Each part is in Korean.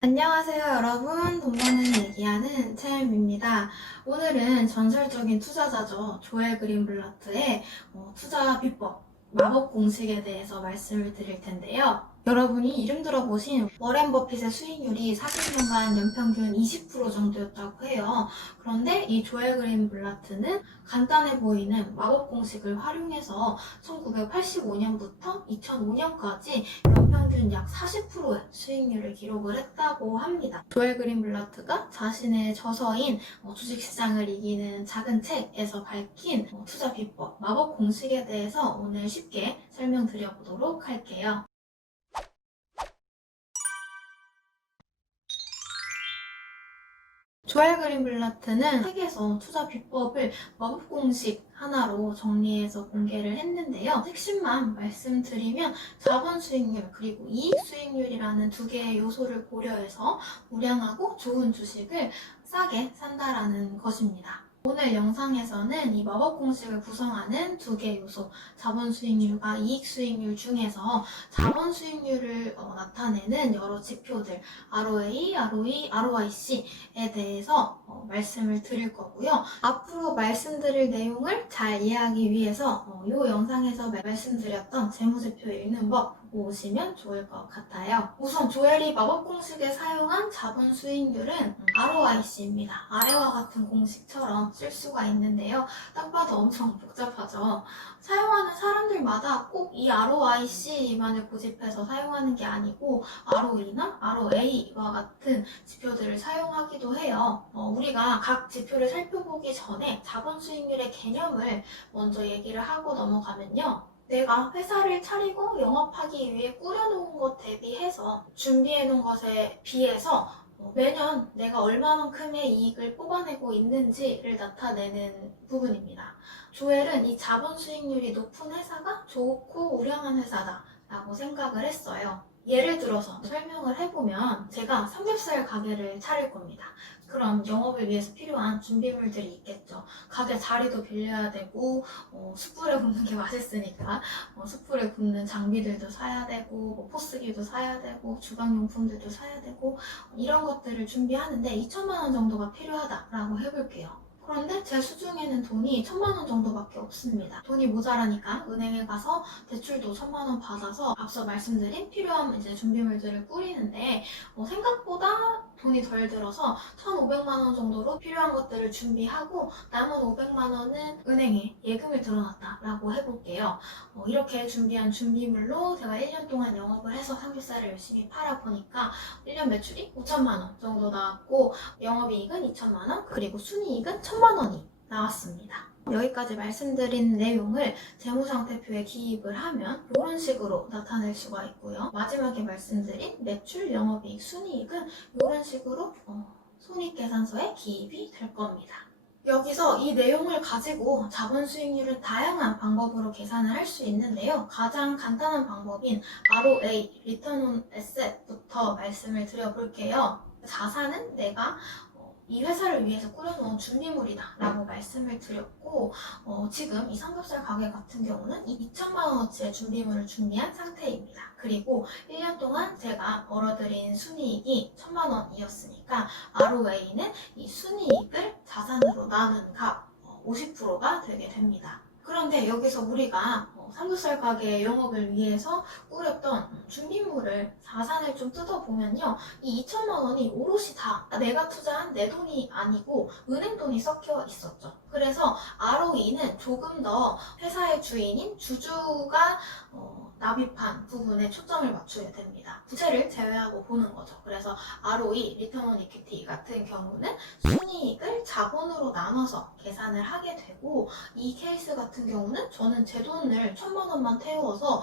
안녕하세요, 여러분. 돈 버는 얘기하는 채엠입니다. 오늘은 전설적인 투자자죠. 조엘 그린블라트의 투자 비법, 마법 공식에 대해서 말씀을 드릴 텐데요. 여러분이 이름 들어보신 워렌 버핏의 수익률이 40년간 연평균 20% 정도였다고 해요. 그런데 이 조엘 그린블라트는 간단해 보이는 마법 공식을 활용해서 1985년부터 2005년까지 연평균 약 40%의 수익률을 기록을 했다고 합니다. 조엘 그린블라트가 자신의 저서인 주식시장을 이기는 작은 책에서 밝힌 투자 비법, 마법 공식에 대해서 오늘 쉽게 설명드려보도록 할게요. 조엘 그린블라트는 책에서 투자 비법을 마법 공식 하나로 정리해서 공개를 했는데요. 핵심만 말씀드리면 자본 수익률 그리고 이익 수익률이라는 두 개의 요소를 고려해서 우량하고 좋은 주식을 싸게 산다라는 것입니다. 오늘 영상에서는 이 마법 공식을 구성하는 두 개의 요소, 자본 수익률과 이익 수익률 중에서 자본 수익률을 나타내는 여러 지표들, ROA, ROE, ROIC에 대해서 말씀을 드릴 거고요. 앞으로 말씀드릴 내용을 잘 이해하기 위해서 이 영상에서 말씀드렸던 재무제표 읽는 법 보고 오시면 좋을 것 같아요. 우선 조엘이 마법 공식에 사용한 자본 수익률은 ROIC입니다. 아래와 같은 공식처럼 쓸 수가 있는데요. 딱 봐도 엄청 복잡하죠. 사용하는 사람들마다 꼭 이 ROIC만을 고집해서 사용하는 게 아니고 ROE나 ROA와 같은 지표들을 사용하기도 해요. 우리가 각 지표를 살펴보기 전에 자본 수익률의 개념을 먼저 얘기를 하고 넘어가면요. 내가 회사를 차리고 영업하기 위해 꾸려놓은 것 대비해서 준비해놓은 것에 비해서 매년 내가 얼마만큼의 이익을 뽑아내고 있는지를 나타내는 부분입니다. 조엘은 이 자본 수익률이 높은 회사가 좋고 우량한 회사다 라고 생각을 했어요. 예를 들어서 설명을 해보면 제가 삼겹살 가게를 차릴 겁니다. 그럼 영업을 위해서 필요한 준비물들이 있겠죠. 가게 자리도 빌려야 되고 숯불에 굽는 게 맛있으니까 숯불에 굽는 장비들도 사야 되고 포스기도 사야 되고 주방용품들도 사야 되고 이런 것들을 준비하는데 2천만 원 정도가 필요하다라고 해볼게요. 그런데 제 수중에는 돈이 1,000만 원 정도밖에 없습니다. 돈이 모자라니까 은행에 가서 대출도 1,000만 원 받아서 앞서 말씀드린 필요한 이제 준비물들을 꾸리는데 생각보다 돈이 덜 들어서 1,500만 원 정도로 필요한 것들을 준비하고 남은 500만 원은 은행에 예금을 들어놨다라고 해볼게요. 이렇게 준비한 준비물로 제가 1년 동안 영업을 해서 삼겹살을 열심히 팔아보니까 1년 매출이 5천만 원 정도 나왔고 영업이익은 2천만 원 그리고 순이익은 1,000만 원이 나왔습니다. 여기까지 말씀드린 내용을 재무상태표에 기입을 하면 이런 식으로 나타낼 수가 있고요. 마지막에 말씀드린 매출, 영업이익, 순이익은 이런 식으로 손익계산서에 기입이 될 겁니다. 여기서 이 내용을 가지고 자본 수익률은 다양한 방법으로 계산을 할 수 있는데요. 가장 간단한 방법인 ROA, Return on Asset부터 말씀을 드려볼게요. 자산은 내가 이 회사를 위해서 꾸려놓은 준비물이다 라고 말씀을 드렸고 지금 이 삼겹살 가게 같은 경우는 이 2천만 원어치의 준비물을 준비한 상태입니다. 그리고 1년 동안 제가 벌어들인 순이익이 1,000만 원이었으니까 ROA는 이 순이익을 자산으로 나눈 값 50%가 되게 됩니다. 그런데 여기서 우리가 삼겹살 가게 영업을 위해서 꾸렸던 준비물을 자산을 좀 뜯어보면요. 이 2천만 원이 오롯이 다 내가 투자한 내 돈이 아니고 은행 돈이 섞여 있었죠. 그래서 ROE는 조금 더 회사의 주인인 주주가 납입한 부분에 초점을 맞추게 됩니다. 부채를 제외하고 보는 거죠. 그래서 ROE, Return on Equity 같은 경우는 순이익을 자본으로 나눠서 계산을 하게 되고 이 케이스 같은 경우는 저는 제 돈을 1,000만 원만 태워서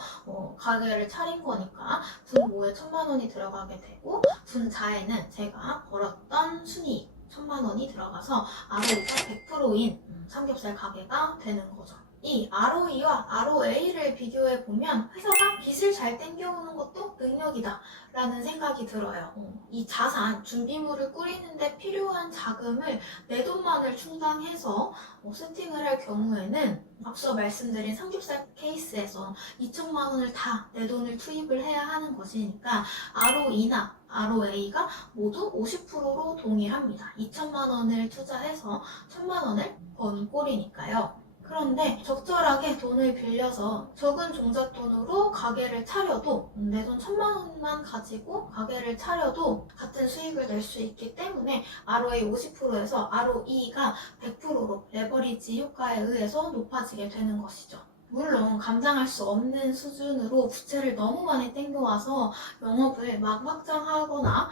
가게를 차린 거니까 분모에 1,000만 원이 들어가게 되고 분자에는 제가 벌었던 순이익 1,000만 원이 들어가서 ROE가 100%인 삼겹살 가게가 되는 거죠. 이 ROE와 ROA를 비교해 보면 회사가 빚을 잘 땡겨오는 것도 능력이다 라는 생각이 들어요. 이 자산, 준비물을 꾸리는데 필요한 자금을 내 돈만을 충당해서 세팅을 할 경우에는 앞서 말씀드린 삼겹살 케이스에서 2천만 원을 다 내 돈을 투입을 해야 하는 것이니까 ROE나 ROA가 모두 50%로 동일합니다. 2천만 원을 투자해서 1천만 원을 번 꼴이니까요. 그런데 적절하게 돈을 빌려서 적은 종잣돈으로 가게를 차려도 내 돈 1천만 원만 가지고 가게를 차려도 같은 수익을 낼 수 있기 때문에 ROA 50%에서 ROE가 100%로 레버리지 효과에 의해서 높아지게 되는 것이죠. 물론 감당할 수 없는 수준으로 부채를 너무 많이 땡겨와서 영업을 막 확장하거나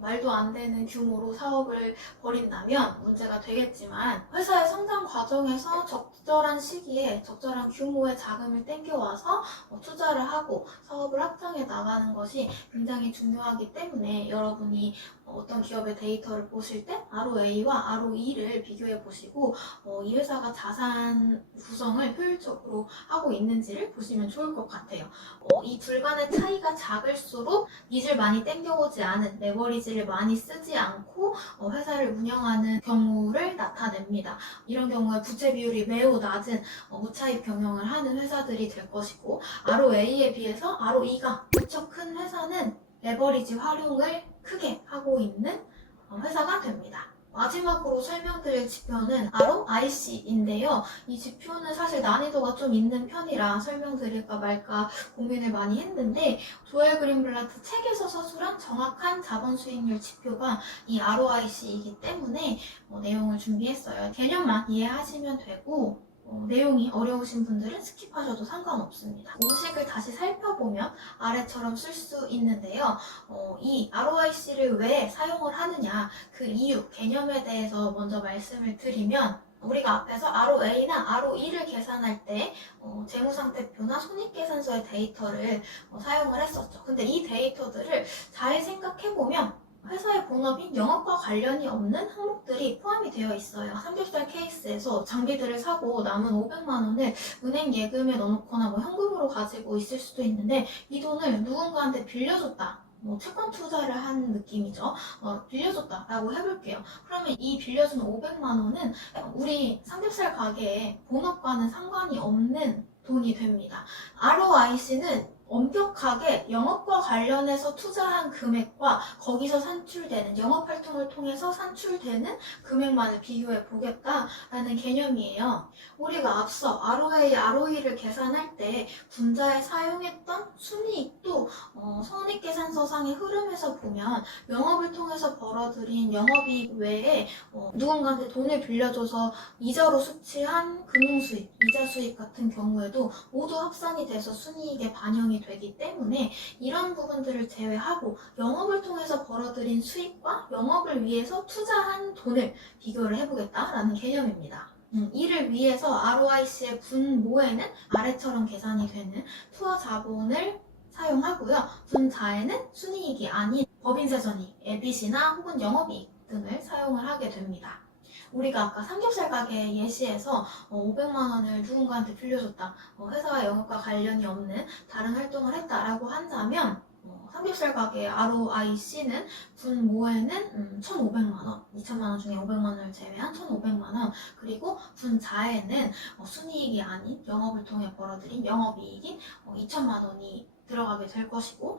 말도 안 되는 규모로 사업을 벌인다면 문제가 되겠지만 회사의 성장 과정에서 적절한 시기에 적절한 규모의 자금을 땡겨와서 투자를 하고 사업을 확장해 나가는 것이 굉장히 중요하기 때문에 여러분이 어떤 기업의 데이터를 보실 때 ROA와 ROE를 비교해 보시고 이 회사가 자산 구성을 효율적으로 하고 있는지를 보시면 좋을 것 같아요. 이 둘 간의 차이가 작을수록 빚을 많이 땡겨오지 않은 레버리지를 많이 쓰지 않고 회사를 운영하는 경우를 나타냅니다. 이런 경우에 부채 비율이 매우 낮은 무차입 경영을 하는 회사들이 될 것이고 ROA에 비해서 ROE가 무척 큰 회사는 레버리지 활용을 크게 하고 있는 회사가 됩니다. 마지막으로 설명드릴 지표는 ROIC인데요. 이 지표는 사실 난이도가 좀 있는 편이라 설명드릴까 말까 고민을 많이 했는데 조엘 그린블라트 책에서 서술한 정확한 자본 수익률 지표가 이 ROIC이기 때문에 내용을 준비했어요. 개념만 이해하시면 되고 내용이 어려우신 분들은 스킵하셔도 상관없습니다. 공식을 다시 살펴보면 아래처럼 쓸 수 있는데요. 이 ROIC를 왜 사용을 하느냐 그 이유, 개념에 대해서 먼저 말씀을 드리면 우리가 앞에서 ROA나 ROE를 계산할 때 재무상태표나 손익계산서의 데이터를 사용을 했었죠. 근데 이 데이터들을 잘 생각해보면 회사의 본업인 영업과 관련이 없는 항목들이 포함이 되어 있어요. 삼겹살 케이스에서 장비들을 사고 남은 500만 원을 은행 예금에 넣어놓거나 현금으로 가지고 있을 수도 있는데 이 돈을 누군가한테 빌려줬다. 채권 투자를 한 느낌이죠. 빌려줬다라고 해볼게요. 그러면 이 빌려준 500만 원은 우리 삼겹살 가게의 본업과는 상관이 없는 돈이 됩니다. ROIC는 엄격하게 영업과 관련해서 투자한 금액과 거기서 산출되는 영업활동을 통해서 산출되는 금액만을 비교해 보겠다라는 개념이에요. 우리가 앞서 ROA, ROE를 계산할 때 분자에 사용했던 순이익도 손익계산서상의 흐름에서 보면 영업을 통해서 벌어들인 영업이익 외에 누군가한테 돈을 빌려줘서 이자로 수취한 금융수익, 이자 수익 같은 경우에도 모두 합산이 돼서 순이익에 반영이 되기 때문에 이런 부분들을 제외하고 영업을 통해서 벌어들인 수익과 영업을 위해서 투자한 돈을 비교를 해보겠다라는 개념입니다. 이를 위해서 ROIC의 분모에는 아래처럼 계산이 되는 투하 자본을 사용하고요. 분자에는 순이익이 아닌 법인세전이익, EBIT이나 혹은 영업이익 등을 사용을 하게 됩니다. 우리가 아까 삼겹살 가게 예시에서 500만 원을 누군가한테 빌려줬다. 회사와 영업과 관련이 없는 다른 활동을 했다라고 한다면 삼겹살 가게의 ROIC는 분모에는 1,500만 원, 2천만 원 중에 500만 원을 제외한 1,500만 원, 그리고 분자에는 순이익이 아닌 영업을 통해 벌어들인 영업이익인 2천만 원이 들어가게 될 것이고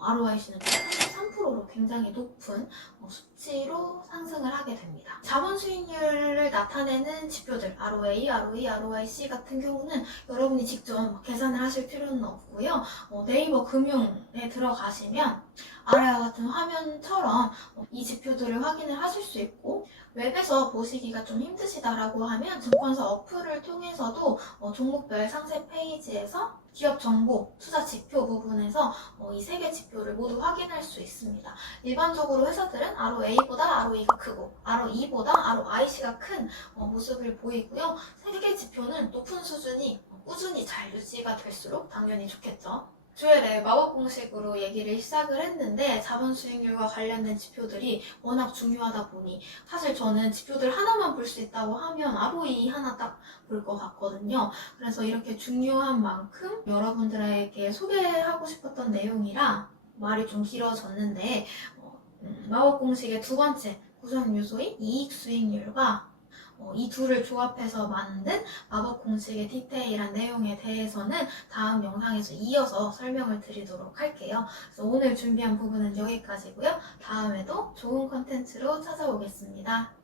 ROIC는 33%로 굉장히 높은 수치로 상승을 하게 됩니다. 자본 수익률을 나타내는 지표들 ROA, ROE, ROIC 같은 경우는 여러분이 직접 계산을 하실 필요는 없고요. 네이버 금융에 들어가시면 아래와 같은 화면처럼 이 지표들을 확인을 하실 수 있고 웹에서 보시기가 좀 힘드시다라고 하면 증권사 어플을 통해서도 종목별 상세 페이지에서 기업 정보, 투자 지표 부분에서 이 세 개 지표를 모두 확인할 수 있습니다. 일반적으로 회사들은 ROA보다 ROE가 크고 ROE보다 ROIC가 큰 모습을 보이고요. 세 개 지표는 높은 수준이 꾸준히 잘 유지가 될수록 당연히 좋겠죠. 조엘의 마법 공식으로 얘기를 시작을 했는데 자본 수익률과 관련된 지표들이 워낙 중요하다 보니 사실 저는 지표들 하나만 볼 수 있다고 하면 ROE 하나 딱 볼 것 같거든요. 그래서 이렇게 중요한 만큼 여러분들에게 소개하고 싶었던 내용이라 말이 좀 길어졌는데 마법 공식의 두 번째 구성 요소인 이익 수익률과 이 둘을 조합해서 만든 마법 공식의 디테일한 내용에 대해서는 다음 영상에서 이어서 설명을 드리도록 할게요. 그래서 오늘 준비한 부분은 여기까지고요. 다음에도 좋은 컨텐츠로 찾아오겠습니다.